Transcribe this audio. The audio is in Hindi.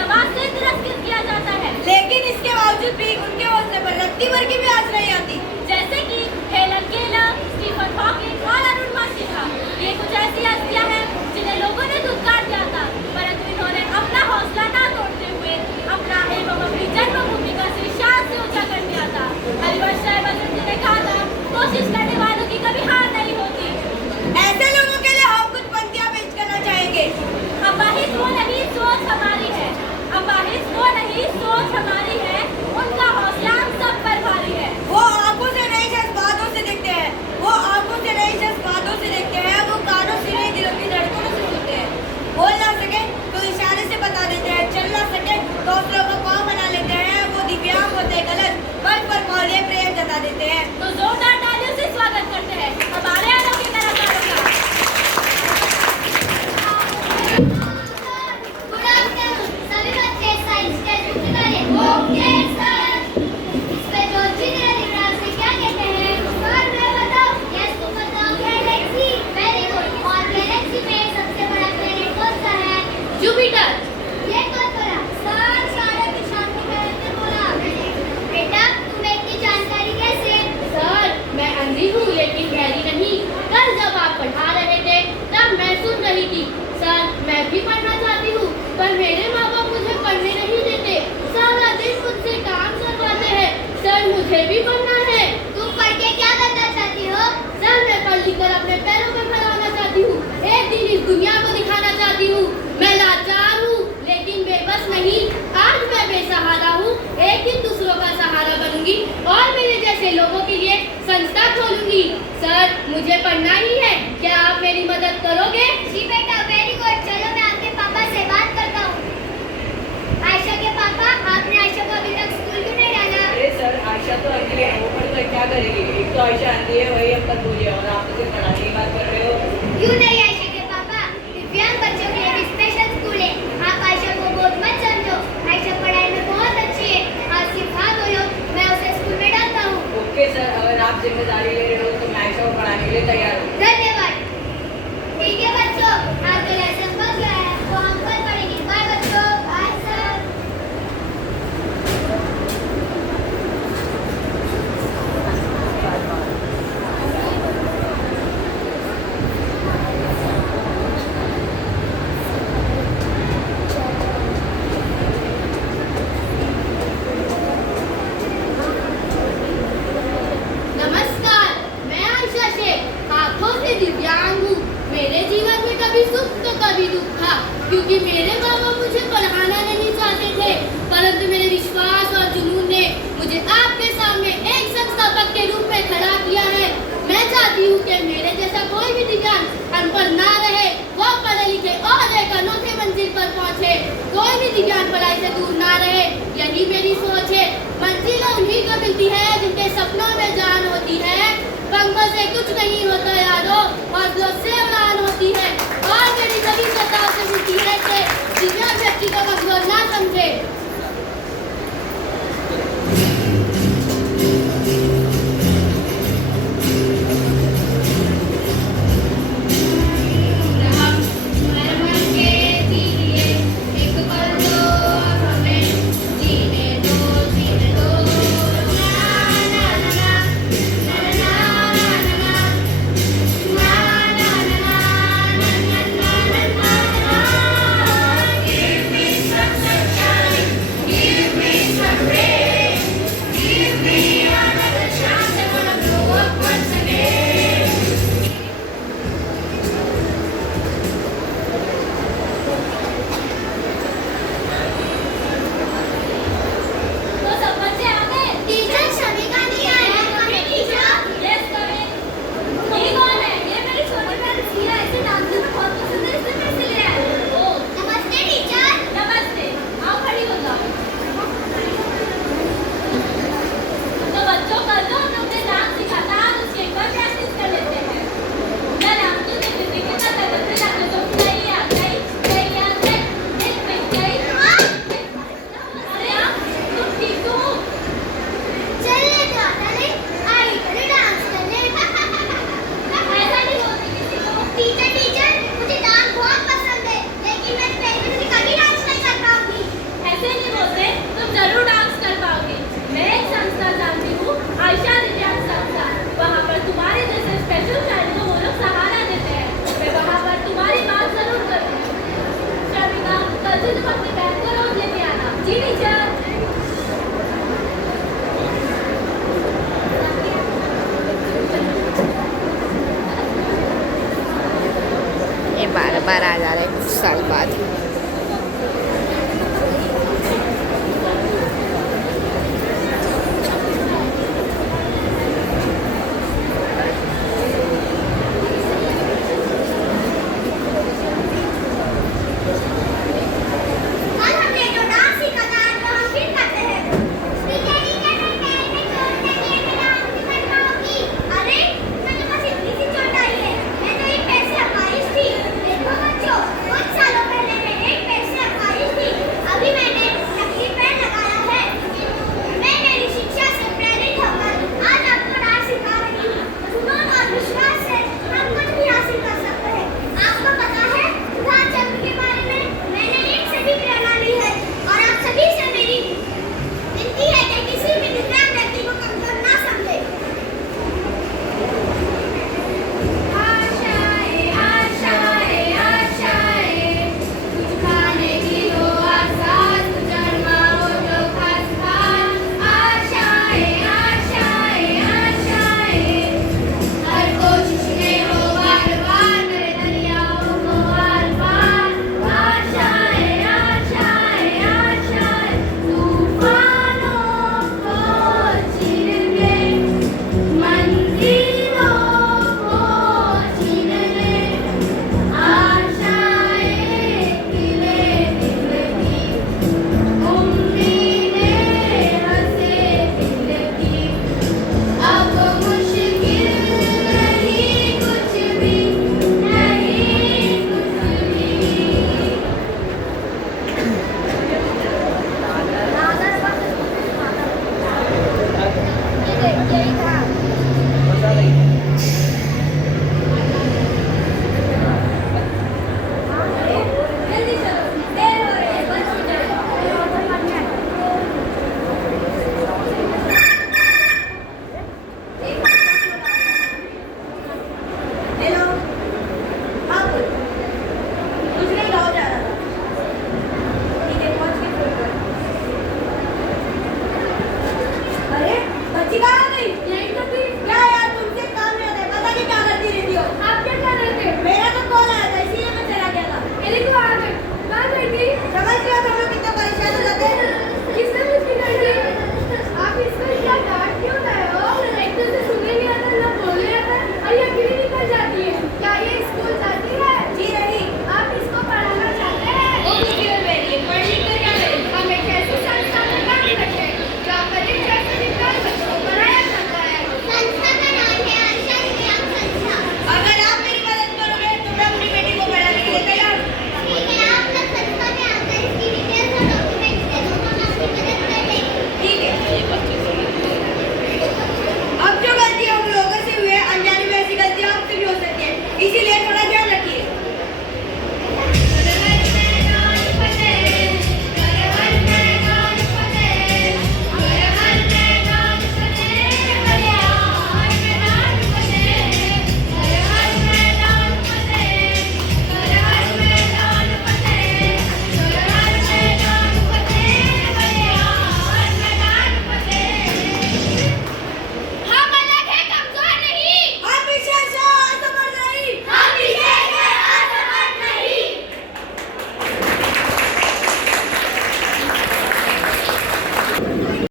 समाज से तिरस्कृत किया जाता है। लेकिन इसके बावजूद भी उनके हौसले पर रत्ती भर की भी आँच नहीं आती। जैसे कि हेलन केलर, स्टीफन हॉकिंग और अरुणिमा सिन्हा, ये कुछ ऐसी हस्तियां हैं जिन्हें लोगों ने धुतकार दिया था, परंतु इन्होंने अपना हौसला न तोड़ते हुए अपना एवं अपनी जन्मभूमि का शीर्षांक से ऊंचा कर दिया था। हरिवंश राय बच्चन जी ने कहा था, कोशिश करने वालों की कभी हार नहीं होती। ऐसे लोगों के लिए हम कुछ पंक्तियां पेश करना चाहेंगे। अपाहिज वो नहीं सोच हमारी है, अपाहिज वो नहीं सोच हमारी है, उनका हौसला हम सब पर भारी है। वो आंखों से नहीं जज्बातों से देखते हैं, वो आंखों से नहीं जज्बातों से देखते हैं, वो कानों से नहीं दिलों की धड़कनों से सुनते हैं। बोल ना सके तो इशारे से बता देते हैं, चल ना सके तो हौसलों का पाँव बना लेते हैं। वो दिव्यांग होते गलत पर मौलिक प्रेम जता देते हैं। तो जोरदार तालियों से स्वागत करते हैं हमारे अनोखे कलाकारों का। सभी बच्चे साइंस टेस्ट करें। Okay sir. इसमें जो इंजीनियर विज्ञान से क्या कहते हैं? सर मैं बताऊं? यस तुम बताओ। गैलेक्सी। Very good. और गैलेक्सी में सबसे बड़ा प्लेनेट कौन सा है? जुपिटर। ये कौन बोला? सर सारे की शांति में बोला। बेटा तुम्हें इतनी जानकारी कैसे? सर मैं अंधी हूँ लेकिन गहरी नहीं। कल जब आप पढ़ा रहे थे तब मैं सुन रही थी। सर मैं भी पढ़ना चाहती हूँ पर मेरे माँ बाप मुझे पढ़ने नहीं देते, सारा दिन मुझसे काम करवाते हैं। सर मुझे भी पढ़ना है। तुम पढ़ के क्या करना चाहती हो? सर मैं पढ़ लिख कर अपने पैरों पर खड़ा होना चाहती हूँ, एक दिन इस दुनिया को दिखाना चाहती हूँ। मैं लाचार हूँ लेकिन बेबस नहीं। आज मैं बेसहारा हूँ, एक दिन दूसरों का सहारा बनूंगी और मेरे जैसे लोगों के लिए संस्था खोलूंगी। सर मुझे पढ़ना ही है, क्या आप मेरी मदद करोगे? जी बेटा वेरी गुड। चलो मैं आपके पापा से बात करता हूँ। आयशा के पापा आपने आयशा को अभी तक स्कूल क्यों नहीं डाला? अरे सर आयशा तो अंधी है, वो पढ़ कर क्या करेगी? एक तो आयशा अंधी है, वही अब तक बोली है, और आप तो सिर्फ पढ़ाने की बात कर रहे हो। क्यों नहीं आयशा के पापा? दिव्यांग बच्चों के लिए भी स्पेशल स्कूल है। आप आयशा को बहुत मत समझो, आयशा पढ़ाई में बहुत अच्छी है। आज सिर्फ हाँ बोलो, मैं उसे स्कूल में डालता हूँ। ओके सर, अगर आप जिम्मेदारी ले रहे हो तो मैं आयशा को पढ़ाने के लिए तैयार हूँ। धन्यवाद। ठीक है बच्चों, आज का लेसन बच गया है तो हम कल पढ़ेंगे। बाय बच्चों। Bye sir. नमस्कार, मैं आयशा शेख आंखों से दिव्यांग हूँ। मेरे जीवन में कभी सुख तो कभी दुख था, क्योंकि मेरे बाबा मुझे पढ़ाना नहीं चाहते थे, परंतु मेरे विश्वास और जुनून ने मुझे आपके सामने एक संस्थापक के रूप में खड़ा किया है। मैं चाहती हूँ कि मेरे जैसा कोई भी दिव्यांग अनपढ़ ना रहे, वो पढ़े लिखे और एक अनोखे मंजिल पर पहुँचे। कोई भी दिव्यांग पढ़ाई से दूर ना रहे, यही मेरी सोच है। मंजिल उन्हीं को मिलती है जिनके सपनों में जान होती है। पंखों से कुछ नहीं होता यारो, हौसलों से उड़ान होती है। और मेरी सभी सत्ताओं से मिलती है कि दिव्यांग व्यक्ति को कमजोर ना समझे। दोबारा आ जा रहे हैं कुछ साल बाद।